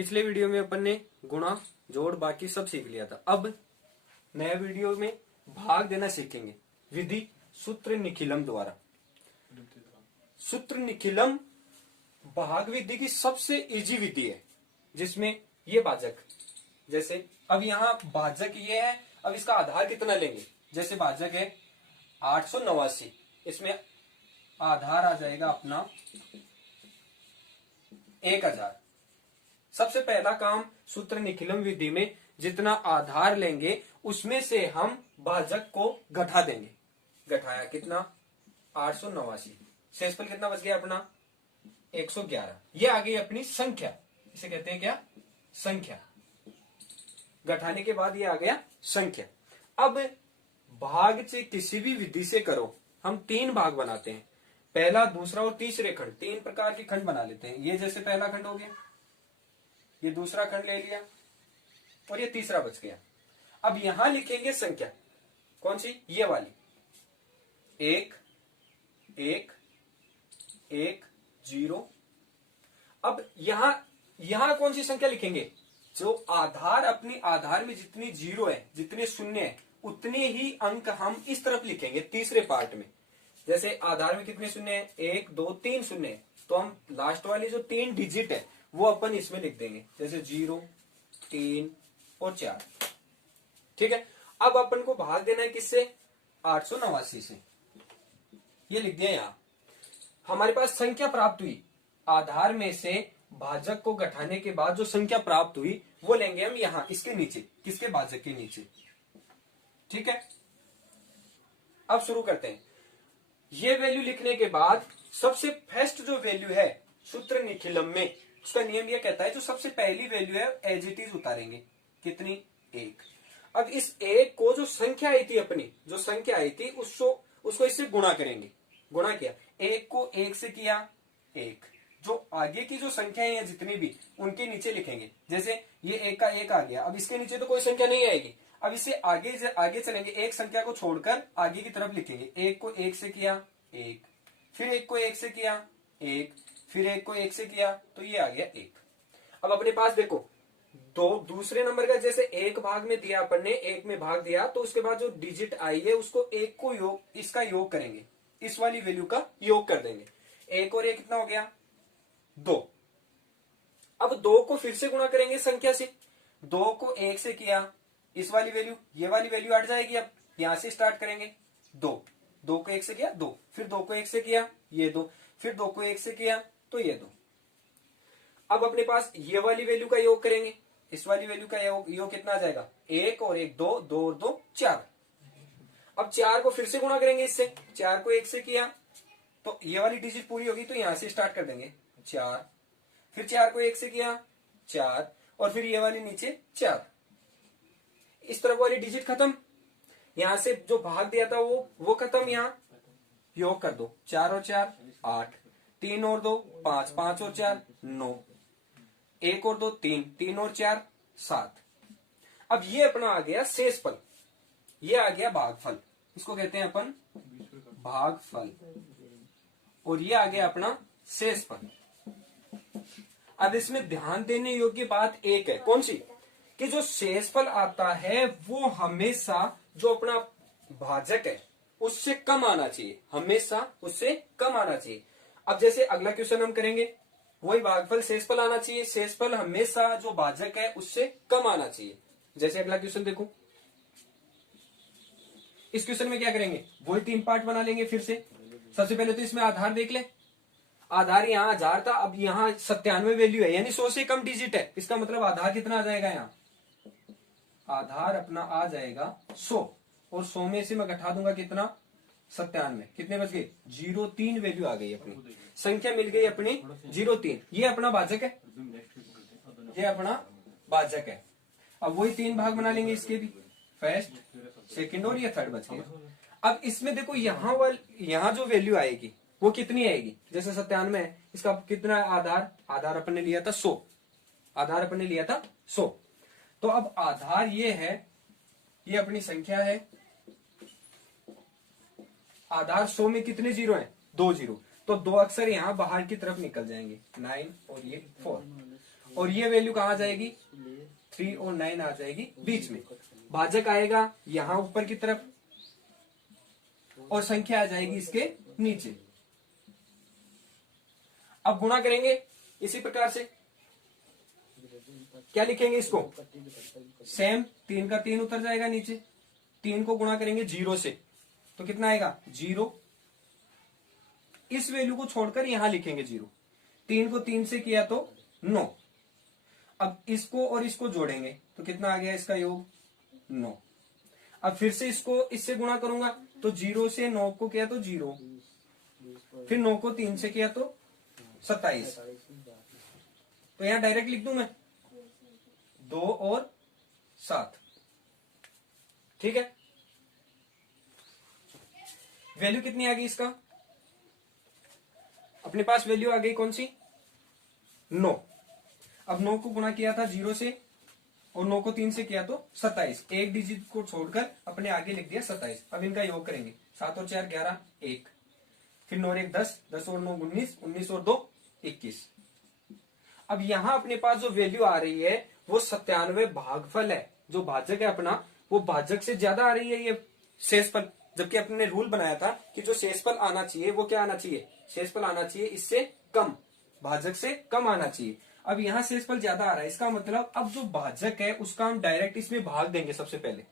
पिछले वीडियो में अपन ने गुणा जोड़ बाकी सब सीख लिया था। अब नए वीडियो में भाग देना सीखेंगे विधि सूत्र निखिलम द्वारा। सूत्र निखिलम भाग विधि की सबसे इजी विधि है, जिसमें ये भाजक, जैसे अब यहाँ भाजक ये है, अब इसका आधार कितना लेंगे। जैसे भाजक है 889, इसमें आधार आ जाएगा अपना 1000। सबसे पहला काम सूत्र निखिलम विधि में जितना आधार लेंगे उसमें से हम भाजक को घटा देंगे। घटाया कितना 889, शेषफल कितना बच गया अपना 111। ये आ गई अपनी संख्या, इसे कहते हैं क्या, संख्या। घटाने के बाद ये आ गया संख्या। अब भाग से किसी भी विधि से करो, हम 3 भाग बनाते हैं, पहला दूसरा और तीसरे खंड। 3 प्रकार के खंड बना लेते हैं। ये जैसे पहला खंड हो गया, ये दूसरा खंड ले लिया और ये तीसरा बच गया। अब यहां लिखेंगे संख्या, कौन सी, ये वाली 1 1 1 0। अब यहां कौन सी संख्या लिखेंगे, जो आधार, अपनी आधार में जितनी जीरो है, जितने शून्य है, उतने ही अंक हम इस तरफ लिखेंगे तीसरे पार्ट में। जैसे आधार में कितने शून्य है, 1 2 3 शून्य है, तो हम लास्ट वाली जो 3 डिजिट है वो अपन इसमें लिख देंगे, जैसे 0 3 और 4। ठीक है। अब अपन को भाग देना है किससे, 889 से। ये लिख दिया। यहां हमारे पास संख्या प्राप्त हुई, आधार में से भाजक को घटाने के बाद जो संख्या प्राप्त हुई वो लेंगे हम यहां इसके नीचे, किसके, भाजक के नीचे। ठीक है। अब शुरू करते हैं। ये वैल्यू लिखने के बाद सबसे फर्स्ट जो वैल्यू है सूत्र निखिलम में, उसका नियम यह कहता है जो सबसे पहली वैल्यू है एज इट इज उतारेंगे, कितनी, 1। अब इस 1 को, जो संख्या आई थी अपनी, जो संख्या आई थी उसको इससे गुणा करेंगे। गुणा किया, 1 को 1 से किया 1, जो आगे की जो संख्या है जितनी भी, उनके नीचे लिखेंगे। जैसे ये 1 का 1 आ गया, अब इसके नीचे तो कोई संख्या नहीं आएगी। अब इसे आगे चलेंगे, एक संख्या को छोड़कर आगे की तरफ लिखेंगे। 1 को 1 से किया 1, फिर 1 को 1 से किया 1, फिर 1 को 1 से किया, तो ये आ गया 1। अब अपने पास देखो, दूसरे नंबर का जैसे 1 भाग में दिया अपन ने, 1 में भाग दिया, तो उसके बाद जो डिजिट आई है उसको 1 को योग, इसका योग करेंगे, इस वाली वैल्यू का योग कर देंगे। 1 और 1 कितना हो गया, 2। अब 2 को फिर से गुणा करेंगे संख्या से। 2 को 1 से किया, इस वाली वैल्यू, ये वाली वैल्यू हट जाएगी। अब यहां से स्टार्ट करेंगे, 2 को 1 से किया 2, फिर 2 को 1 से किया ये 2, फिर 2 को 1 से किया तो ये 2। अब अपने पास ये वाली वैल्यू का योग करेंगे, इस वाली वैल्यू का योग कितना आ जाएगा, 1 और 1 2, 2 और 2 4। अब 4 को फिर से गुणा करेंगे इससे, 4 को 1 से किया तो ये वाली डिजिट पूरी होगी, तो यहां से स्टार्ट कर देंगे 4, फिर 4 को 1 से किया 4, और फिर ये वाली नीचे 4। इस तरफ वाली डिजिट खत्म, यहां से जो भाग दिया था वो खत्म। यहां योग कर दो, 4 और 4 8, 3 और 2 5, 5 और 4 9, 1 और 2 3, 3 और 4 7। अब ये अपना आ गया शेषफल, ये आ गया भागफल, इसको कहते हैं अपन भागफल, और ये आ गया अपना शेषफल। अब इसमें ध्यान देने योग्य बात एक है, कौन सी, कि जो शेषफल आता है वो हमेशा जो अपना भाजक है उससे कम आना चाहिए, हमेशा उससे कम आना चाहिए। अब जैसे अगला क्वेश्चन हम करेंगे, वही भागफल शेषफल आना चाहिए, शेषफल हमेशा जो भाजक है उससे कम आना चाहिए। जैसे अगला क्वेश्चन देखो, इस क्वेश्चन में क्या करेंगे, वही 3 पार्ट बना लेंगे फिर से। सबसे पहले तो इसमें आधार देख ले, आधार यहाँ 1000 था, अब यहाँ 97 वैल्यू है, यानी 100 से कम डिजिट है। इसका मतलब आधार कितना आ जाएगा, यहाँ आधार अपना आ जाएगा 100, और 100 में से मैं घटा दूंगा कितना, 97, कितने बच गए 03 वैल्यू आ गई, अपनी संख्या मिल गई अपनी 03। ये अपना भाजक है, ये अपना भाजक है। अब वही 3 भाग बना लेंगे इसके भी, फर्स्ट सेकंड और ये थर्ड बच गया। अब इसमें देखो यहाँ जो वैल्यू आएगी वो कितनी आएगी, जैसे 97 है, इसका कितना आधार अपन ने लिया था 100, आधार अपन ने लिया था 100। तो अब आधार ये है, ये अपनी संख्या है, आधार 100 में कितने जीरो हैं, 2 जीरो, तो 2 अक्षर यहां बाहर की तरफ निकल जाएंगे, 9 और ये 4। और ये वैल्यू कहाँ जाएगी, 3 और 9 आ जाएगी बीच में। भाजक आएगा यहां ऊपर की तरफ और संख्या आ जाएगी इसके नीचे। अब गुणा करेंगे इसी प्रकार से, क्या लिखेंगे इसको, सेम 3 का 3 उतर जाएगा नीचे, 3 को गुणा करेंगे 0 से तो कितना आएगा 0, इस वैल्यू को छोड़कर यहां लिखेंगे 0, 3 को 3 से किया तो 9, अब इसको और इसको जोड़ेंगे तो कितना आ गया इसका योग 9। अब फिर से इसको इससे गुणा करूंगा तो 0 से 9 को किया तो 0, फिर 9 को 3 से किया तो 27, तो यहां डायरेक्ट लिख दूं मैं 2 और 7, ठीक है। वैल्यू कितनी आ गई इसका, अपने पास वैल्यू आ गई कौन सी 9। अब 9 को गुणा किया था 0 से और 9 को 3 से किया तो 27, एक डिजिट को छोड़कर अपने आगे लिख दिया 27। अब इनका योग करेंगे, 7 और 4 11, 1, फिर 9 और 1 10, 10 और 9 19, 19 और 2 21। अब यहां अपने पास जो वैल्यू आ रही है वो 97 भागफल है, जो भाजक है अपना वो भाजक से ज्यादा आ रही है ये शेषफल, जबकि अपने ने रूल बनाया था कि जो शेषफल आना चाहिए वो क्या आना चाहिए, शेषफल आना चाहिए इससे कम, भाजक से कम आना चाहिए। अब यहां शेषफल ज्यादा आ रहा है, इसका मतलब अब जो भाजक है उसका हम डायरेक्ट इसमें भाग देंगे। सबसे पहले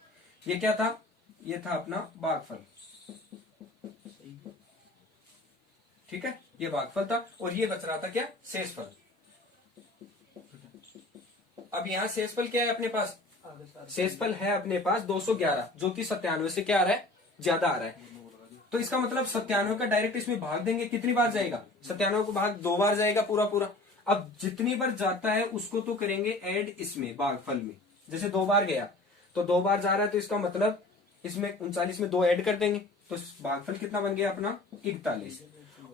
ये क्या था, ये था अपना भागफल, ठीक है, ये भागफल था और ये बच रहा था क्या शेषफल। अब यहां शेषफल क्या है अपने पास, शेषफल है अपने पास 211, जो कि 97 से क्या आ रहा है ज्यादा आ रहा है। तो इसका मतलब 97 का डायरेक्ट इसमें भाग देंगे, कितनी बार जाएगा 97 को भाग 2 बार जाएगा पूरा पूरा। अब जितनी बार जाता है उसको तो करेंगे ऐड इसमें भागफल में, जैसे 2 बार गया तो 2 बार जा रहा है तो इसका मतलब इसमें 39 में 2 ऐड कर देंगे तो भागफल कितना बन गया अपना 41।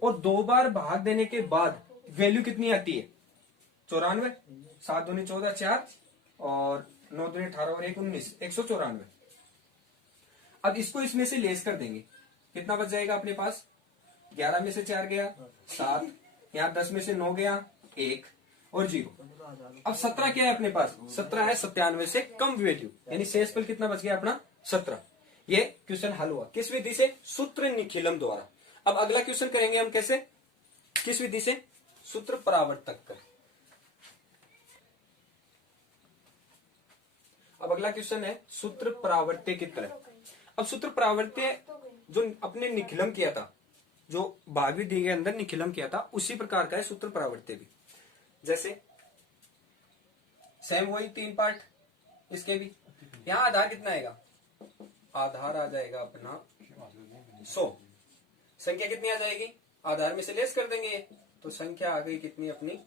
और 2 बार भाग देने के बाद वैल्यू कितनी आती है 94, 7 दूनी 14, 4 और 9 दूनी 18 और 1 19, 194। अब इसको इसमें से लेस कर देंगे, कितना बच जाएगा अपने पास, 11 में से 4 गया 7, यहाँ 10 में से 9 गया 1 और 0। अब 17 क्या है अपने पास, 17 है 97 से कम वैल्यू, यानी शेषफल कितना बच गया अपना 17। ये क्वेश्चन हल हुआ किस विधि से, सूत्र निखिलम द्वारा। अब अगला क्वेश्चन करेंगे हम कैसे, किस विधि से, सूत्र परावर्तक कर। अब अगला क्वेश्चन है सूत्र परावर्त्य की तरह। अब सूत्र परावर्त्य जो अपने निखिलम किया था, जो भाग विधि के अंदर निखिलम किया था उसी प्रकार का है सूत्र परावर्त्य भी। जैसे सेम वही 3 पार्ट इसके भी, यहां आधार कितना आएगा, आधार आ जाएगा अपना 100, संख्या कितनी आ जाएगी, आधार में से लेस कर देंगे तो संख्या आ गई कितनी अपनी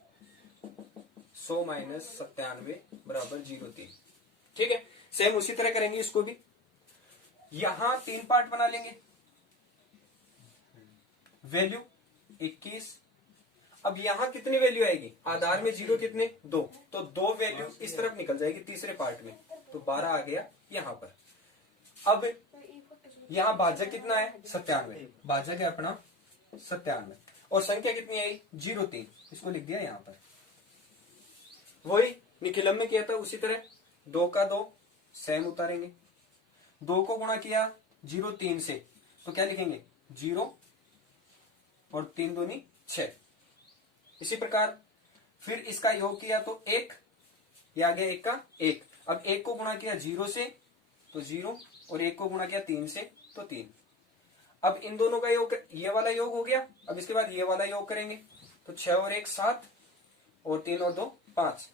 100 माइनस 97 बराबर 03, ठीक है। सेम उसी तरह करेंगे इसको भी, यहां 3 पार्ट बना लेंगे, वैल्यू 21। अब यहां कितनी वैल्यू आएगी, आधार में 0 कितने 2, तो 2 वैल्यू इस तरफ निकल जाएगी तीसरे पार्ट में, तो 12 आ गया यहां पर। अब यहां भाजक कितना है 97, भाजक है अपना 97 और संख्या कितनी आई 03, इसको लिख दिया यहां पर। वही निखिलम में किया था उसी तरह, 2 का 2 सेम उतारेंगे, 2 को गुणा किया 03 से तो क्या लिखेंगे 0 और 3 दूनी 6। इसी प्रकार फिर इसका योग किया तो 1, ये आ गया 1 का 1। अब 1 को गुणा किया 0 से तो 0 और 1 को गुणा किया 3 से तो 3। अब इन दोनों का योग, ये वाला योग हो गया। अब इसके बाद ये वाला योग करेंगे तो 6 और 1 7 और 3 और 2 5।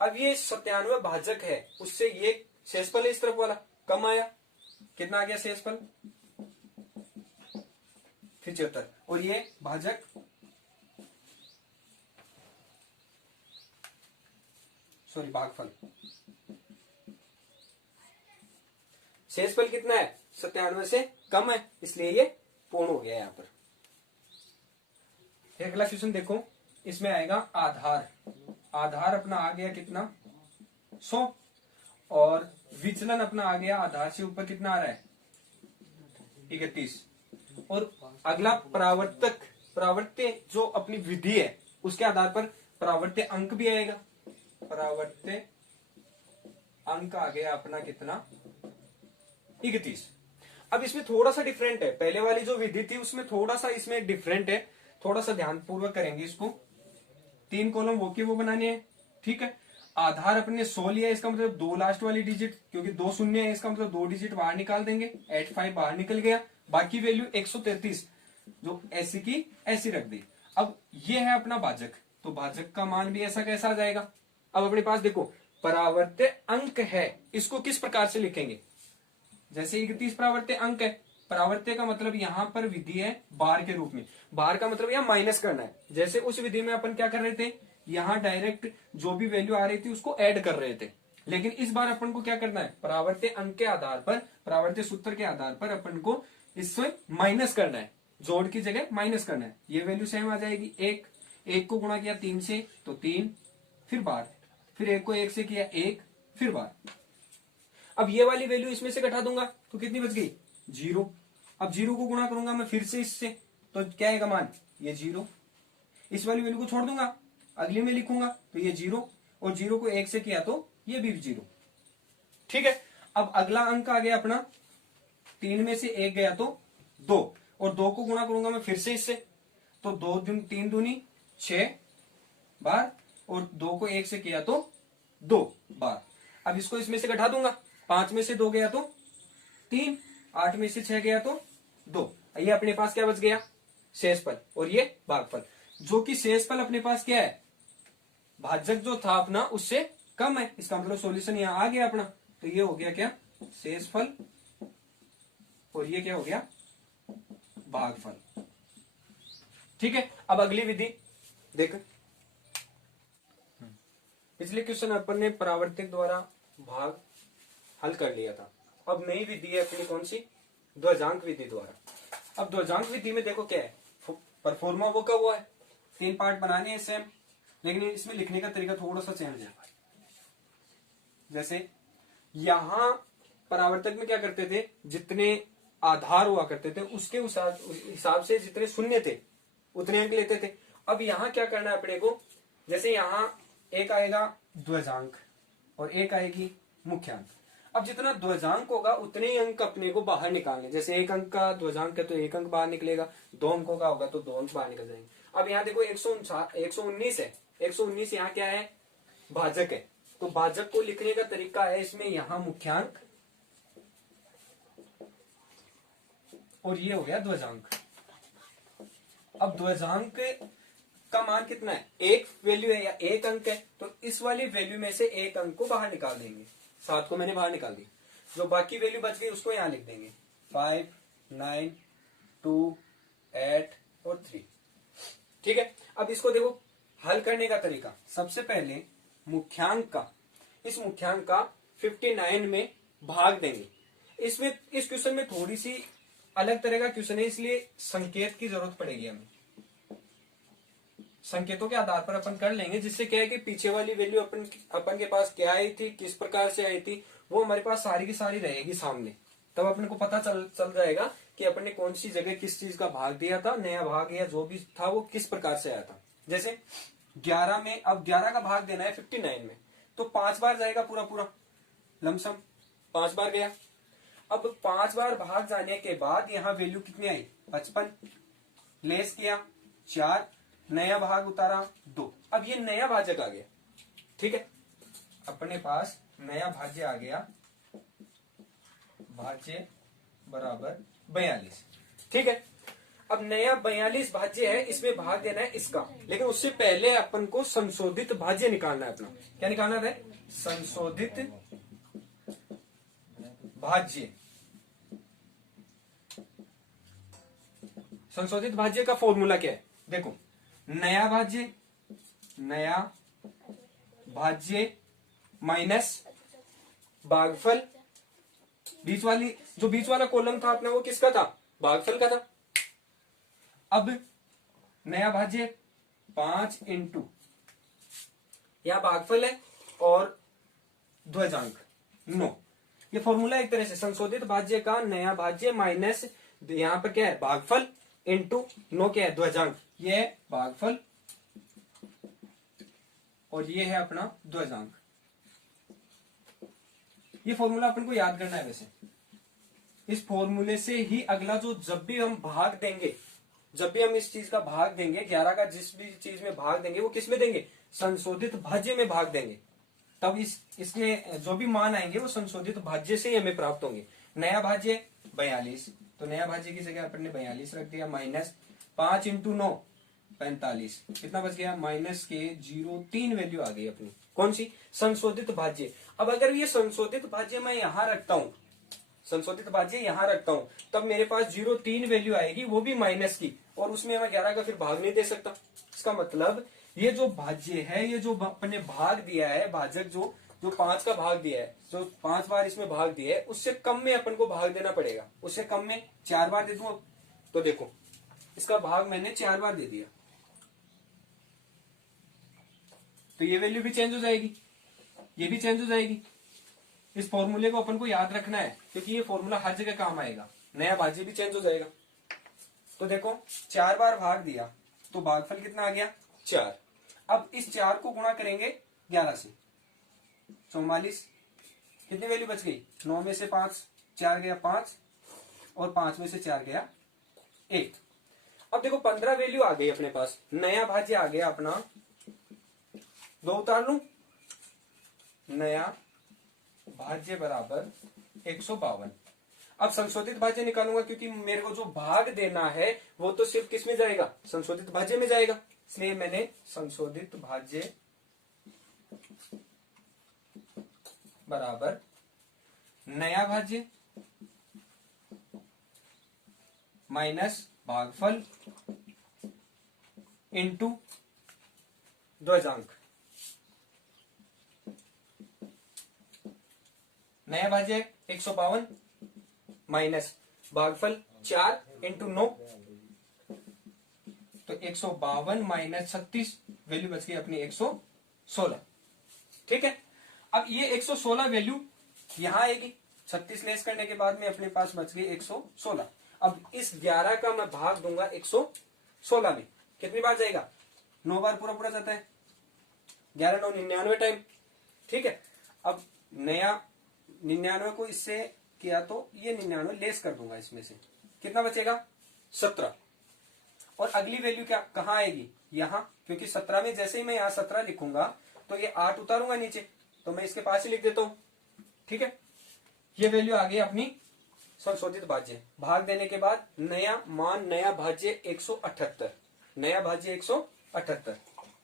अब ये 97 भाजक है, उससे ये शेषफल है इस तरफ वाला कम आया, कितना आ गया शेषफल 75 और ये भाजक भागफल, शेषफल कितना है 97 से कम है, इसलिए ये पूर्ण हो गया। यहां पर अगला क्वेश्चन देखो, इसमें आएगा आधार, आधार अपना आ गया कितना 100 और विचलन अपना आ गया आधार से ऊपर कितना आ रहा है 31। और अगला परावर्तक, परावर्त्य जो अपनी विधि है उसके आधार पर परावर्त्य अंक भी आएगा। परावर्त्य अंक आ गया अपना कितना 31। अब इसमें थोड़ा सा डिफरेंट है, पहले वाली जो विधि थी उसमें थोड़ा सा इसमें डिफरेंट है, थोड़ा सा ध्यानपूर्वक करेंगे इसको। 3 कॉलम वो के वो बनाने हैं, ठीक है। आधार अपने 100 लिया, इसका मतलब 2 लास्ट वाली डिजिट, क्योंकि 2 शून्य है इसका मतलब 2 डिजिट बाहर निकाल देंगे, 85 बाहर निकल गया, बाकी वैल्यू 133 जो ऐसी की ऐसी रख दी। अब ये है अपना भाजक, तो भाजक का मान भी ऐसा कैसा आ जाएगा। अब अपने पास देखो परावर्त्य अंक है, इसको किस प्रकार से लिखेंगे, जैसे 31 परावर्त्य अंक है, परावर्त्य का मतलब यहां पर विधि है बार के रूप में, बार का मतलब यहां माइनस करना है। जैसे उस विधि में अपन क्या कर रहे थे, यहां डायरेक्ट जो भी वैल्यू आ रही थी उसको ऐड कर रहे थे, लेकिन इस बार अपन को क्या करना है, परावर्त्य अंक के आधार पर, परावर्त्य सूत्र के आधार पर अपन को इससे माइनस करना है, जोड़ की जगह माइनस करना है। ये वैल्यू सेम आ जाएगी, एक को गुणा किया 3 से तो 3, फिर बार, फिर 1 को 1 से किया 1, फिर बार। अब ये वाली वैल्यू इसमें से घटा दूंगा तो कितनी बच गई 0। अब 0 को गुणा करूंगा मैं फिर से इससे, तो क्या आएगा मान, ये 0। इस वाली वैल्यू को छोड़ दूंगा, अगली में लिखूंगा तो ये 0, और 0 को 1 से किया तो ये भी 0, ठीक है। अब अगला अंक आ गया अपना, 3 में से 1 गया तो 2, और 2 को गुणा करूंगा मैं फिर से इससे, तो 2 3 दूनी 6 बार, और 2 को 1 से किया तो 2 बार। अब इसको इसमें से घटा दूंगा, 5 में से 2 गया तो 3, 8 में से 6 गया तो 2। ये अपने पास क्या बच गया, शेषफल, और ये भागफल, जो कि शेषफल अपने पास क्या है, भाजक जो था अपना उससे कम है, इसका मतलब सॉल्यूशन यहां आ गया अपना। तो ये हो गया क्या, शेषफल, और ये क्या हो गया, भागफल, ठीक है। अब अगली विधि देख, पिछले क्वेश्चन अपन ने परावर्तक द्वारा भाग हल कर लिया था, अब नई विधि है अपनी कौन सी, ध्वजांक विधि द्वारा। अब ध्वजांक विधि में देखो क्या है, परफॉर्मा वो का हुआ है, 3 पार्ट बनाने हैं सेम, लेकिन इसमें लिखने का तरीका थोड़ा सा चेंज है। जैसे यहां परावर्तक में क्या करते थे, जितने आधार हुआ करते थे उसके हिसाब से जितने शून्य थे उतने अंक लेते थे। अब यहां क्या करना है अपने को, जैसे यहां एक आएगा ध्वजांक और एक आएगी मुख्यांक। अब जितना ध्वजांक होगा उतने ही अंक अपने को बाहर निकालने, जैसे 1 अंक का ध्वजांक है तो 1 अंक बाहर निकलेगा, 2 अंकों का होगा तो 2 अंक बाहर निकल जाएंगे। अब यहाँ देखो 119 है, 119 यहाँ क्या है, भाजक है, तो भाजक को लिखने का तरीका है इसमें यहाँ मुख्यांक, और ये हो गया ध्वजांक। अब ध्वजांक का मान कितना है, एक वैल्यू है या 1 अंक है, तो इस वाली वैल्यू में से 1 अंक को बाहर निकाल देंगे, 7 को मैंने बाहर निकाल दी, जो बाकी वैल्यू बच गई उसको यहां लिख देंगे, 5, 9, 2, 8 और 3, ठीक है। अब इसको देखो हल करने का तरीका, सबसे पहले मुख्यांक का, इस मुख्यांक का 59 में भाग देंगे। इसमें इस क्वेश्चन में थोड़ी सी अलग तरह का क्वेश्चन है, इसलिए संकेत की जरूरत पड़ेगी हमें, संकेतों के आधार पर अपन कर लेंगे, जिससे क्या है कि पीछे वाली वैल्यू अपन के पास क्या आई थी, किस प्रकार से आई थी, वो हमारे पास सारी की सारी रहेगी सामने, तब अपन को पता चल जाएगा कि अपन ने कौन सी जगह किस चीज का भाग दिया था, नया भाग या जो भी था वो किस प्रकार से आया था। जैसे 11 में, अब 11 का भाग देना है 59 में, तो 5 बार जाएगा पूरा पूरा लमसम, 5 बार गया। अब 5 बार भाग जाने के बाद यहाँ वैल्यू कितनी आई, 55, लेस किया 4, नया भाग उतारा 2, अब ये नया भाजक आ गया, ठीक है, अपने पास नया भाज्य आ गया, भाज्य बराबर 42, ठीक है। अब नया 42 भाज्य है, इसमें भाग देना है इसका, लेकिन उससे पहले अपन को संशोधित भाज्य निकालना है अपना, क्या निकालना है, संशोधित भाज्य। संशोधित भाज्य का फॉर्मूला क्या है, देखो, नया भाज्य माइनस भागफल, बीच वाला कॉलम था अपना वो किसका था, भागफल का था। अब नया भाज्य 5 इंटू, यहां भागफल है और ध्वजांक 9, ये फॉर्मूला एक तरह से संशोधित भाज्य का नया भाज्य माइनस यहां पर क्या है भागफल इंटू 9 क्या है ध्वजांक, ये है भागफल और ये है अपना ध्वजांक। ये फॉर्मूला अपन को याद करना है। वैसे इस फॉर्मूले से ही अगला जो जब भी हम भाग देंगे, जब भी हम इस चीज का भाग देंगे 11 का जिस भी चीज में भाग देंगे वो किस में देंगे, संशोधित भाज्य में भाग देंगे। तब इसके जो भी मान आएंगे वो संशोधित भाज्य से ही हमें प्राप्त होंगे। नया भाज्य 42, तो नया भाज्य की जगह अपन ने 42 रख दिया, माइनस 5 इंटू 9 45, कितना बच गया, माइनस के 0.3 वैल्यू आ गई अपनी, कौन सी, संशोधित भाज्य। अब अगर ये संशोधित भाज्य मैं यहां रखता हूं, संशोधित भाज्य यहां रखता हूं, तब मेरे पास 0.3 वैल्यू आएगी, वो भी माइनस की, और उसमें मैं 11 का फिर भाग नहीं दे सकता। इसका मतलब ये जो भाज्य है, ये जो अपने भाग दिया है, भाजक जो 5 का भाग दिया है, जो 5 बार इसमें भाग दिया है, उससे कम में अपन को भाग देना पड़ेगा। उससे कम में 4 बार दे दूं, तो देखो इसका भाग मैंने 4 बार दे दिया, तो ये वैल्यू भी चेंज हो जाएगी, ये भी चेंज हो जाएगी। इस फॉर्मूले को अपन को याद रखना है, क्योंकि ये फॉर्मूला हर जगह काम आएगा। नया भाज्य भी चेंज हो जाएगा। तो देखो 4 बार भाग दिया, तो भागफल कितना आ गया, 4। अब इस 4 को गुणा करेंगे 11 से, 44, कितनी वैल्यू बच गई, 9 में से 5 4 गया 5, और 5 में से 4 गया 1। अब देखो 15 वैल्यू आ गई अपने पास, नया भाज्य आ गया अपना, 2 उतार लू, नया भाज्य बराबर 152। अब संशोधित भाज्य निकालूंगा, क्योंकि मेरे को जो भाग देना है वो तो सिर्फ किस में जाएगा, संशोधित भाज्य में जाएगा। इसलिए मैंने संशोधित भाज्य बराबर नया भाज्य माइनस भागफल इंटू ध्वजांक। नया भाज्य 152 माइनस भागफल 4 इंटू 9, तो 152 माइनस 36, वैल्यू बच गई अपनी 116। ठीक है, अब ये 116 वैल्यू यहां आएगी, 36 लेस करने के बाद में अपने पास बच गई 116। अब इस 11 का मैं भाग दूंगा 116 में, कितनी बार जाएगा, 9 बार पूरा पूरा जाता है, 11 9 99 टाइम। ठीक है, अब नया 99 को इससे किया तो ये 99 लेस कर दूंगा इसमें से, कितना बचेगा, 17। और अगली वैल्यू क्या कहां आएगी, यहां, क्योंकि 17 में जैसे ही मैं यहां 17 लिखूंगा तो ये 8 उतारूंगा नीचे, तो मैं इसके पास ही लिख देता हूं। ठीक है, ये वैल्यू आ गई अपनी संशोधित भाज्य। भाग देने के बाद नया मान, नया भाज्य 178, नया भाज्य 178।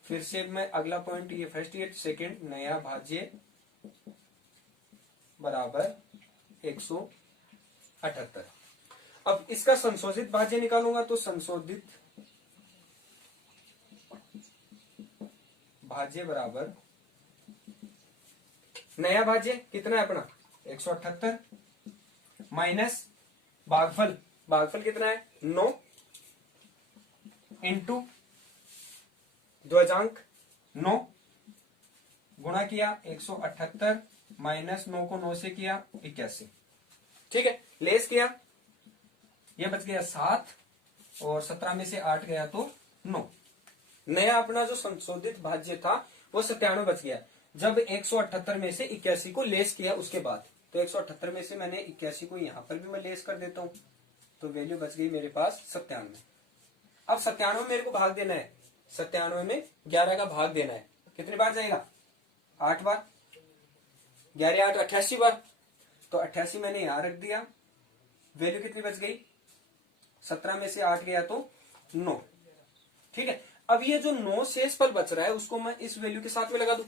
फिर से मैं अगला पॉइंट, ये फर्स्ट ये सेकेंड, नया भाज्य बराबर 178। अब इसका संशोधित भाज्य निकालूंगा, तो संशोधित भाज्य बराबर नया भाज्य कितना है अपना 178 माइनस भागफल, भागफल कितना है 9 इंटू ध्वजांक 9, गुणा किया 178 माइनस 9 को 9 से किया 81। ठीक है, लेस किया, ये बच गया 7, और 17 में से 8 गया तो 9। नया अपना जो संशोधित भाज्य था वो 97 बच गया, जब 178 में से 81 को लेस किया उसके बाद। तो 178 में से मैंने 81 को यहां पर भी मैं लेस कर देता हूं, तो वैल्यू बच गई मेरे पास 97। अब 97 मेरे को भाग देना है, 97 में 11 का भाग देना है, कितनी बार जाएगा, 8 बार, 11 8 88 बार, तो 88 मैंने यहां रख दिया, वैल्यू कितनी बच गई, 17 में से 8 गया तो 9। ठीक है, अब ये जो 9 शेष फल बच रहा है उसको मैं इस वैल्यू के साथ में लगा दूं,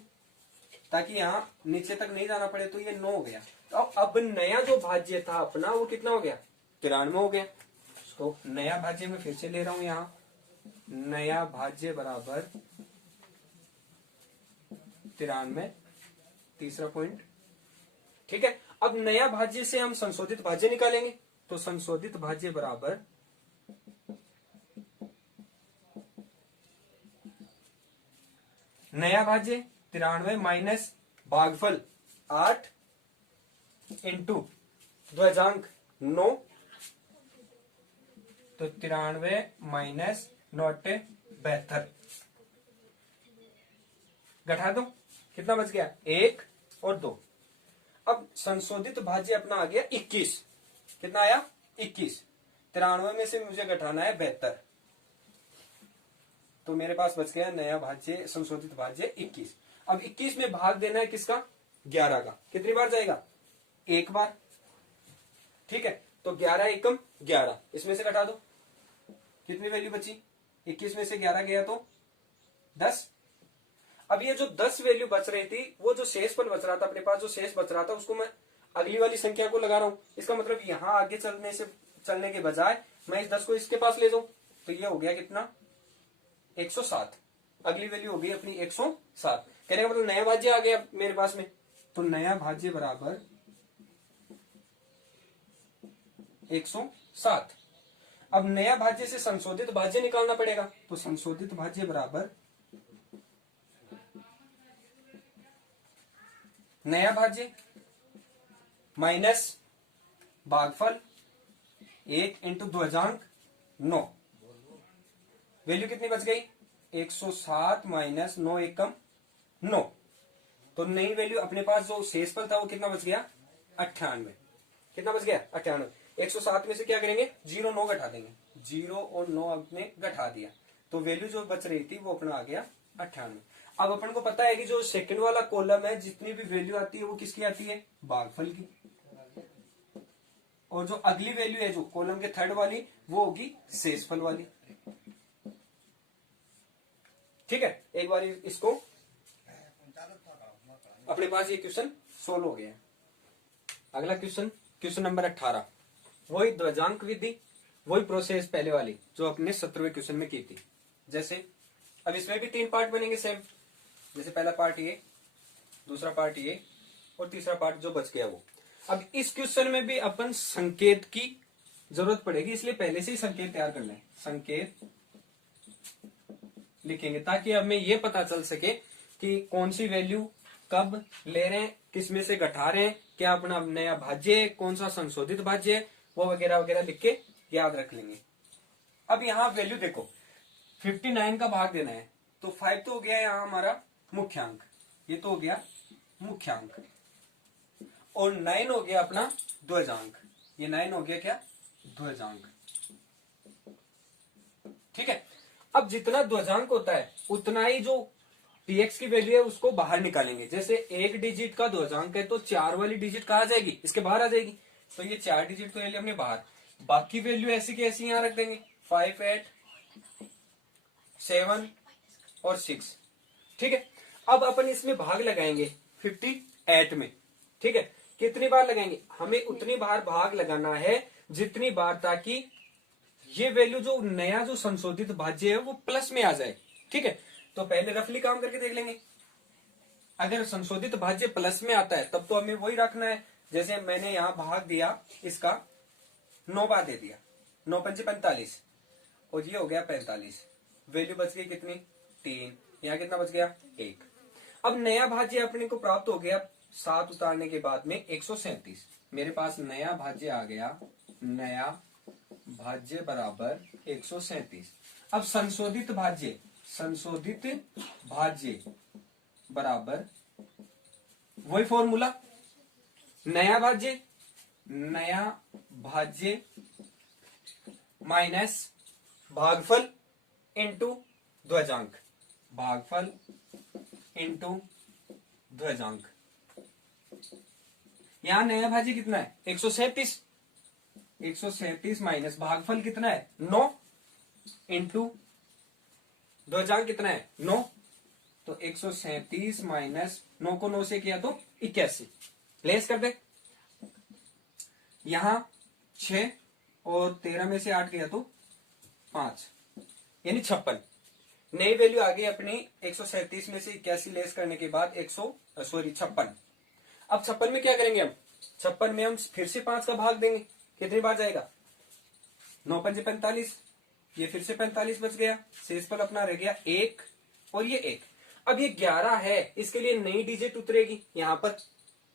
ताकि यहां नीचे तक नहीं जाना पड़े, तो ये 9 हो गया। तो अब नया जो भाज्य था अपना वो कितना हो गया, 93 हो गया। तो नया भाज्य में फिर से ले रहा हूं, यहां नया भाज्य बराबर 93, तीसरा पॉइंट। ठीक है, अब नया भाज्य से हम संशोधित भाज्य निकालेंगे, तो संशोधित भाज्य बराबर नया भाज्य 93 माइनस भागफल 8 इंटू ध्वजांक 9, तो 93 माइनस 9 72, घटा दो, कितना बच गया 1 और 2। अब संशोधित भाज्य अपना आ गया 21। कितना आया 21। 93 में से मुझे घटाना है 72, तो मेरे पास बच गया नया भाज्य संशोधित भाज्य 21। अब 21 में भाग देना है किसका 11 का। कितनी बार जाएगा एक बार, ठीक है। तो 11 एकम 11, इसमें से घटा दो, कितनी वैल्यू बची 21 में से 11 गया तो 10। अब ये जो 10 वैल्यू बच रही थी, वो जो शेषफल बच रहा था अपने पास, जो शेष बच रहा था उसको मैं अगली वाली संख्या को लगा रहा हूं। इसका मतलब यहां आगे चलने के बजाय मैं इस 10 को इसके पास ले जाऊं, तो ये हो गया कितना 107। अगली वैल्यू हो गई अपनी 107। कहने का मतलब नया भाज्य आ गया मेरे पास में, तो नया भाज्य बराबर 107। अब नया भाज्य से संशोधित भाज्य निकालना पड़ेगा, तो संशोधित भाज्य बराबर नया भाज्य माइनस भागफल 1 इंटू ध्वजांक 9। वैल्यू कितनी बच गई 107 माइनस 9 एकम 9। तो नई वैल्यू अपने पास जो शेषफल था वो कितना बच गया 98। कितना बच गया 98। 107 में से क्या करेंगे 0 9 घटा देंगे, 0 और 9 अपने घटा दिया, तो वैल्यू जो बच रही थी वो अपना आ गया 98। अब अपन को पता है कि जो सेकंड वाला कॉलम है जितनी भी वैल्यू आती है वो किसकी आती है भागफल की, और जो अगली वैल्यू है जो कॉलम के थर्ड वाली वो होगी शेषफल वाली। ठीक है, एक बार इसको अपने पास ये क्वेश्चन सोल्व हो गया। अगला क्वेश्चन नंबर 18, वही ध्वजांक विधि, वही प्रोसेस पहले वाली जो अपने 17वें क्वेश्चन में की थी। जैसे अब इसमें भी 3 पार्ट बनेंगे सेम, जैसे पहला पार्ट ये, दूसरा पार्ट ये और तीसरा पार्ट जो बच गया वो। अब इस क्वेश्चन में भी अपन संकेत की जरूरत पड़ेगी, इसलिए पहले से ही संकेत तैयार कर लें। संकेत लिखेंगे ताकि हमें ये पता चल सके कि कौन सी वैल्यू कब ले रहे हैं, किस में से घटा रहे हैं, क्या अपना नया भाज्य है, कौन सा संशोधित भाज्य है, वो वगैरह वगैरह लिख के याद रख लेंगे। अब यहाँ वैल्यू देखो 59 का भाग देना है, तो 5 तो हो गया यहाँ हमारा मुख्यांक, ये तो हो गया मुख्यांक, और 9 हो गया अपना ध्वजांक, ये 9 हो गया क्या ध्वजांक। ठीक है, अब जितना ध्वजांक होता है उतना ही जो px की वैल्यू है उसको बाहर निकालेंगे। जैसे एक डिजिट का ध्वजांक है तो 4 वाली डिजिट कहाँ जाएगी इसके बाहर आ जाएगी, तो ये 4 डिजिट तो ले लिया हमने बाहर, बाकी वैल्यू ऐसी की ऐसी यहां रख देंगे 5 8 7 और 6। ठीक है, अब अपन इसमें भाग लगाएंगे 58 में। ठीक है, कितनी बार लगाएंगे, हमें उतनी बार भाग लगाना है जितनी बार ताकि ये वैल्यू जो नया जो संशोधित भाज्य है वो प्लस में आ जाए। ठीक है, तो पहले रफली काम करके देख लेंगे। अगर संशोधित भाज्य प्लस में आता है तब तो हमें वही रखना है, जैसे मैंने यहां भाग दिया इसका 9 बार दे दिया, 9 पंचे 45 और ये हो गया 45। वैल्यू बच गई कितनी 3, यहाँ कितना बच गया 1। अब नया भाज्य अपने को प्राप्त हो गया 7 उतारने के बाद में 137। मेरे पास नया भाज्य आ गया, नया भाज्य बराबर 137। अब संशोधित भाज्य बराबर वही फॉर्मूला, नया भाज्य माइनस भागफल इंटू ध्वजांक, भागफल इंटू ध्वजांक। यहां नया भाज्य कितना है 137, 137 माइनस भागफल कितना है 9 इंटू ध्वजांक कितना है 9, तो 137 माइनस 9 को 9 से किया तो 81। लेस कर दे, यहां 6 और 13 में से 8 गया तो 5 यानी 56। नई वैल्यू आ गई अपनी 137 में से 81 लेस करने के बाद 56। अब 56 में क्या करेंगे हम, 56 में हम फिर से 5 का भाग देंगे, कितनी बार जाएगा 9 पंजे 45, ये फिर से 45 बच गया, शेषफल अपना रह गया 1 और ये 1। अब ये 11 है, इसके लिए नई डिजिट उतरेगी यहां पर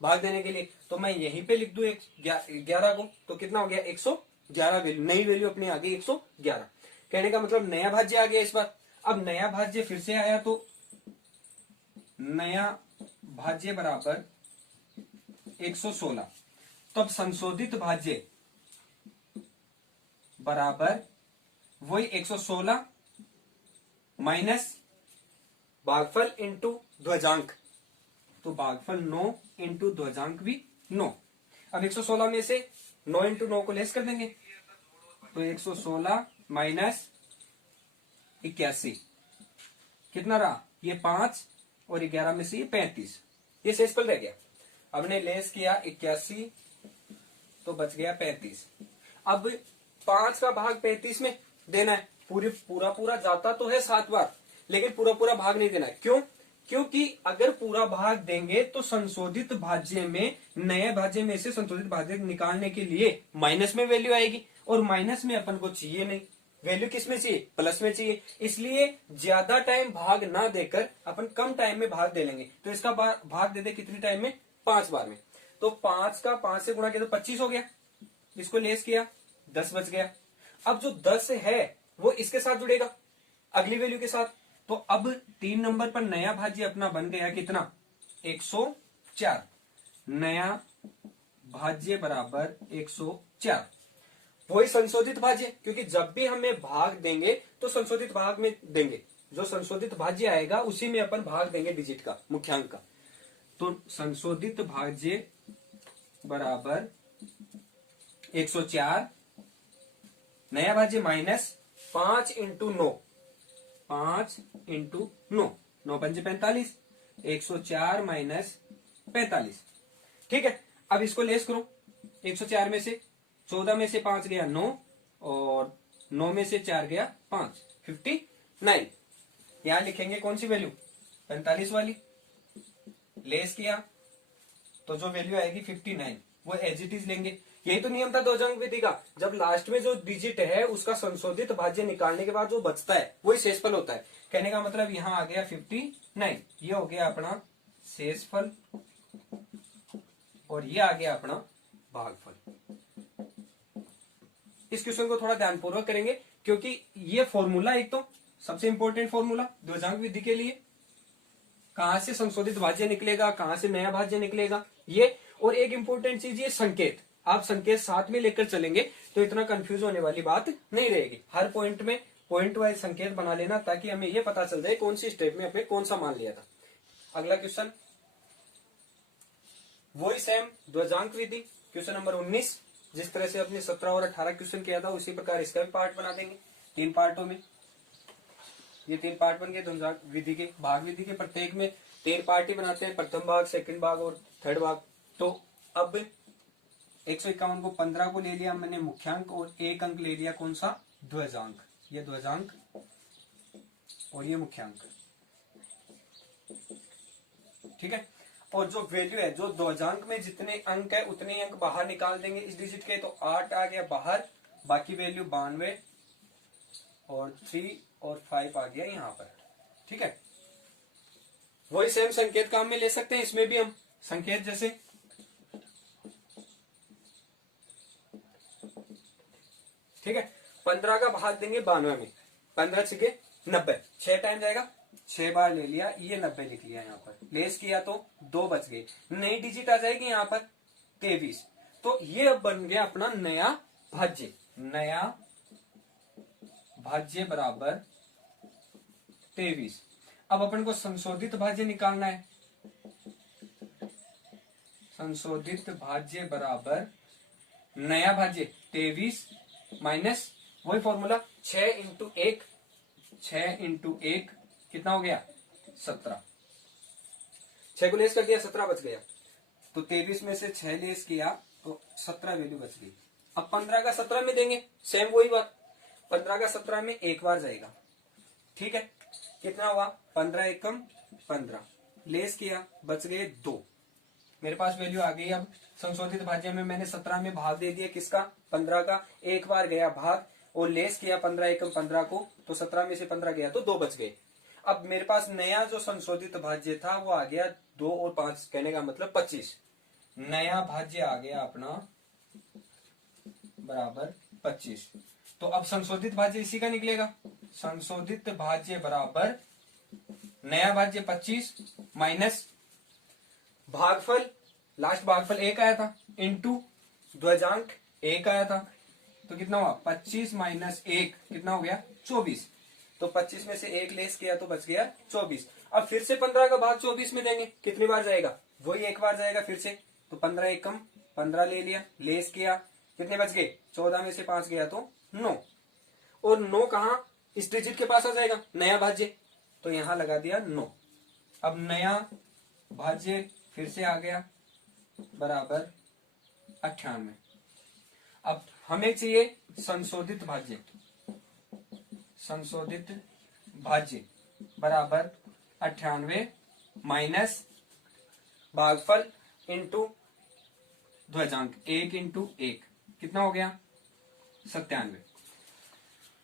भाग देने के लिए, तो मैं यहीं पे लिख दूं 11 को, तो कितना हो गया 111 वैल्यू, नई वैल्यू अपनी आ गई 111। कहने का मतलब नया भाज्य आ गया इस बार। अब नया भाज्य फिर से आया तो नया भाज्य बराबर 116। तो अब संशोधित भाज्य बराबर वही 116 माइनस भागफल इंटू ध्वजांक। तो भागफल 9 इंटू ध्वजांक भी 9। अब 116 में से 9 इंटू 9 को लेस कर देंगे, तो 116 माइनस 81 कितना रहा, ये 5 और 11 में से ये 35, ये शेषफल रह गया। हमने लेस किया 81 तो बच गया 35। अब 5 का भाग 35 में देना है, पूरा जाता तो है 7 बार, लेकिन पूरा भाग नहीं देना है। क्यों? क्योंकि अगर पूरा भाग देंगे तो संशोधित भाज्य में, नए भाज्य में से संशोधित भाज्य निकालने के लिए माइनस में वैल्यू आएगी, और माइनस में अपन को चाहिए नहीं, वैल्यू किस में चाहिए, प्लस में चाहिए। इसलिए ज्यादा टाइम भाग ना देकर अपन कम टाइम में भाग दे लेंगे। तो इसका भाग दे दे कितने टाइम में, 5 बार में। तो 5 का 5 से गुणा किया तो 25 हो गया, इसको लेस किया 10 बच गया। अब जो 10 है वो इसके साथ जुड़ेगा अगली वैल्यू के साथ। तो अब 3 नंबर पर नया भाज्य अपना बन गया कितना, 104। नया भाज्य बराबर 104, वही संशोधित भाज्य, क्योंकि जब भी हमें भाग देंगे तो संशोधित भाग में देंगे, जो संशोधित भाज्य आएगा उसी में अपन भाग देंगे डिजिट का, मुख्यांक का। तो संशोधित भाज्य बराबर 104, नया भाज्य माइनस 5 इंटू 9, 5 इंटू 9, 9 पंजे 45, 104 माइनस 45। ठीक है, अब इसको लेस करो, 104 में से 14 में से 5 गया 9, और 9 में से 4 गया 5, 59। यहां लिखेंगे कौन सी वैल्यू, 45 वाली। लेस किया तो जो वैल्यू आएगी 59, वो एज इट इज लेंगे। यही तो नियम था ध्वजांक विधि का, जब लास्ट में जो डिजिट है उसका संशोधित भाज्य निकालने के बाद जो बचता है वही शेषफल होता है। कहने का मतलब यहां आ गया 59, ये हो गया अपना शेषफल, और ये आ गया अपना भागफल। इस क्वेश्चन को थोड़ा ध्यानपूर्वक करेंगे, क्योंकि ये फॉर्मूला एक तो सबसे इंपॉर्टेंट फॉर्मूला ध्वजांक विधि के लिए, कहां से संशोधित भाज्य निकलेगा, कहां से नया भाज्य निकलेगा ये, और एक इंपॉर्टेंट चीज ये संकेत। आप संकेत साथ में लेकर चलेंगे तो इतना कंफ्यूज होने वाली बात नहीं रहेगी। हर पॉइंट में पॉइंट वाइज संकेत बना लेना, ताकि हमें यह पता चल जाए कौन सी स्टेप में हमें कौन सा मान लिया था। अगला क्वेश्चन वही सेम ध्वजांक विधि, क्वेश्चन नंबर 19। जिस तरह से अपने 17 और 18 क्वेश्चन किया था उसी प्रकार इसका भी पार्ट बना देंगे 3 पार्टों में। ये 3 पार्ट बन गए ध्वजांक विधि के। भाग विधि के प्रत्येक में 3 पार्ट ही बनाते हैं, प्रथम भाग, सेकंड भाग और थर्ड भाग। तो अब 151 को 15 को ले लिया मैंने मुख्यांक, और 1 अंक ले लिया कौन सा, ध्वजांक। ये ध्वजांक और ये मुख्यांक, ठीक है। और जो वैल्यू है, जो ध्वजांक में जितने अंक है उतने ही अंक बाहर निकाल देंगे इस डिजिट के। तो 8 आ गया बाहर, बाकी वैल्यू 92 और 3 और 5 आ गया यहाँ पर, ठीक है। वही सेम संकेत काम में ले सकते हैं इसमें भी हम। संकेत जैसे ठीक है, 15 का भाग देंगे 92 में, 15 छके 90, 6 टाइम जाएगा, 6 बार ले लिया, ये 90 लिख लिया यहाँ पर। लेस किया तो 2 बच गए, नई डिजिट आ जाएगी यहाँ पर 23। तो ये अब बन गया अपना नया भाज्य। नया भाज्य बराबर 23। अब अपन को संशोधित भाज्य निकालना है। संशोधित भाज्य बराबर नया भाज्य 23 माइनस वही फॉर्मूला 6 इंटू 1, 6 इंटू 1 कितना हो गया 17। 6 को लेस कर दिया 17 बच गया। तो 23 में से 6 लेस किया तो 17 वैल्यू बच गई। अब 15 का 17 में देंगे, सेम वही बात, 15 का 17 में एक बार जाएगा, ठीक है। कितना हुआ 15 एकम 15, लेस किया बच गए 2। मेरे पास वैल्यू आ गई। अब संशोधित भाज्य में मैंने 17 में भाग दे दिया, किसका 15 का, एक बार गया भाग और लेस किया 15 एकम 15 को, तो 17 में से 15 गया तो 2 बच गए। अब मेरे पास नया जो संशोधित भाज्य था वो आ गया 2 और 5, कहने का मतलब 25। नया भाज्य आ गया अपना बराबर 25। तो अब संशोधित भाज्य इसी का निकलेगा। संशोधित भाज्य बराबर नया भाज्य 25 माइनस भागफल, लास्ट भागफल 1 आया था, इंटू ध्वजांक 1 आया था, तो कितना हुआ 25 माइनस 1 कितना हो गया 24। तो 25 में से 1 लेस किया तो बच गया 24। अब फिर से 15 का भाग 24 में देंगे, कितनी बार जाएगा, वही एक बार जाएगा फिर से, तो 15 एक कम 15 ले लिया, लेस किया, कितने बच गए 14 में से 5 गया तो 9। और 9 कहां इस डिजिट के पास आ जाएगा, नया भाज्य, तो यहां लगा दिया 9। अब नया भाज्य फिर से आ गया बराबर 98। अब हमें चाहिए संशोधित भाज्य, संशोधित भाज्य बराबर 98 माइनस भागफल इंटू ध्वजांक 1 इंटू 1 कितना हो गया 97।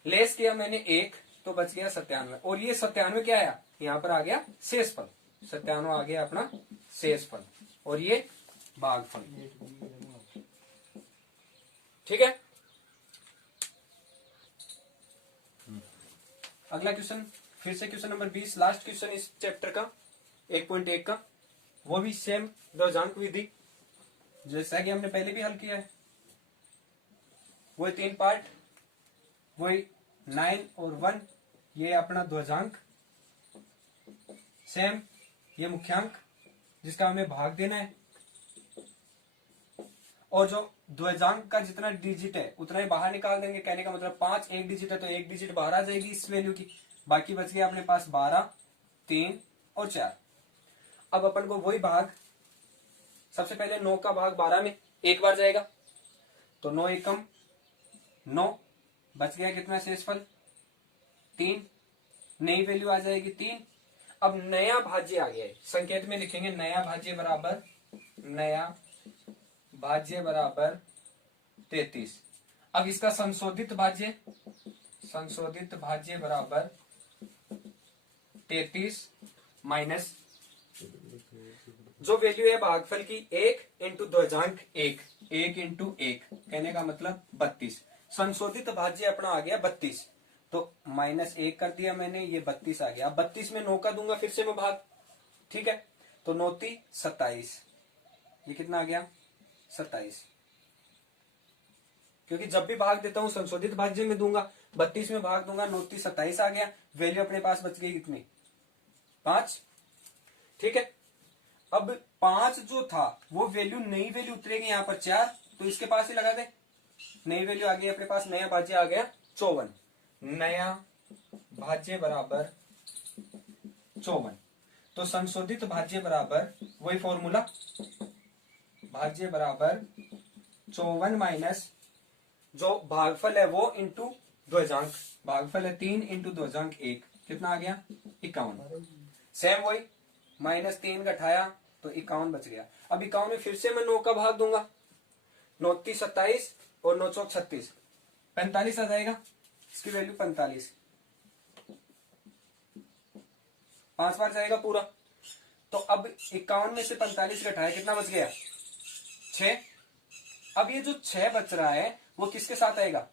लेस किया मैंने 1 तो बच गया 97, और ये 97 क्या आया, यहां पर आ गया शेषफल, 97 आ गया अपना शेषफल, और ये भागफल। ठीक है, अगला क्वेश्चन फिर से क्वेश्चन नंबर 20, लास्ट क्वेश्चन इस चैप्टर का 1.1 का, वो भी सेम ध्वजांक विधि जैसा कि हमने पहले भी हल किया है, वही 3 पार्ट, वही 9 और 1, ये अपना ध्वजांक, सेम ये मुख्यांक जिसका हमें भाग देना है, और जो ध्वजांक का जितना डिजिट है उतना ही बाहर निकाल देंगे। कहने का मतलब 5 एक डिजिट है तो एक डिजिट बाहर आ जाएगी इस वैल्यू की, बाकी बच गया अपने पास 12, 3 और 4। अब अपन को वही भाग, सबसे पहले 9 का भाग 12 में एक बार जाएगा, तो 9 एकम 9, बच गया कितना शेषफल 3, नई वैल्यू आ जाएगी 3। अब नया भाज्य आ गया है, संकेत में लिखेंगे नया भाज्य बराबर, नया भाज्य बराबर 33। अब इसका संशोधित भाज्य, संशोधित भाज्य बराबर 33 माइनस जो वैल्यू है भागफल की 1 इंटू ध्वजांक 1, 1 इंटू 1 कहने का मतलब 32। संशोधित भाज्य अपना आ गया 32, तो माइनस 1 कर दिया मैंने, ये 32 आ गया। 32 में 9 का दूंगा फिर से मैं भाग, ठीक है, तो 9 × 27, ये कितना आ गया 27, क्योंकि जब भी भाग देता हूं संशोधित भाज्य में दूंगा, 32 में भाग दूंगा, 9 × 27 आ गया, वैल्यू अपने पास बच गई कितनी 5। ठीक है, अब 5 जो था वो वैल्यू, नई वैल्यू उतरेगी यहाँ पर 4, तो इसके पास ही लगा दे, नई वैल्यू आ गई अपने पास, नया भाज्य आ गया 54, नया भाज्य बराबर 54। तो संशोधित भाज्य बराबर वही फॉर्मूला, भाज्य बराबर 54 माइनस जो भागफल है वो इंटू ध्वजांक, भागफल है 3 इंटू ध्वजांक 1, कितना आ गया 51। सेम वही -3 घटाया तो 51 बच गया। अब 51 में फिर से मैं 9 का भाग दूंगा, 9 × 27 और 9 × 36, 45 आ जाएगा, इसकी वैल्यू 45, 5 बार जाएगा पूरा। तो अब 51 में से 45 घटाया कितना बच गया 6। अब ये जो 6 बच रहा है वो किसके साथ आएगा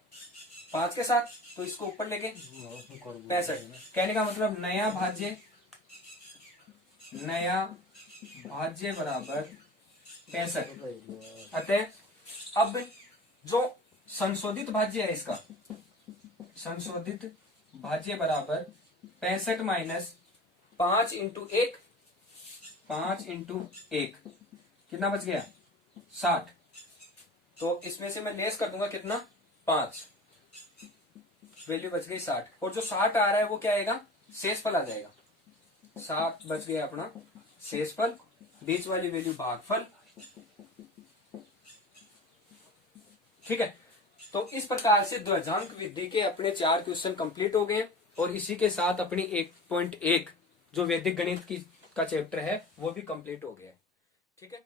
5 के साथ, तो इसको ऊपर लेके 65। कहने का मतलब नया भाज्य, नया भाज्य बराबर 65। अतः अब जो संशोधित भाज्य है इसका, संशोधित भाज्य बराबर 65 माइनस 5 इंटू 1, 5 इंटू 1 कितना बच गया 60। तो इसमें से मैं लेस कर दूंगा कितना 5, वैल्यू बच गई 60, और जो 60 आ रहा है वो क्या आएगा शेषफल आ जाएगा, 60 बच गया अपना शेषफल, बीच वाली वैल्यू भागफल। ठीक है, तो इस प्रकार से ध्वजांक विधि के अपने 4 क्वेश्चन कंप्लीट हो गए, और इसी के साथ अपनी 1.1 जो वैदिक गणित की का चैप्टर है वो भी कंप्लीट हो गया है। ठीक है।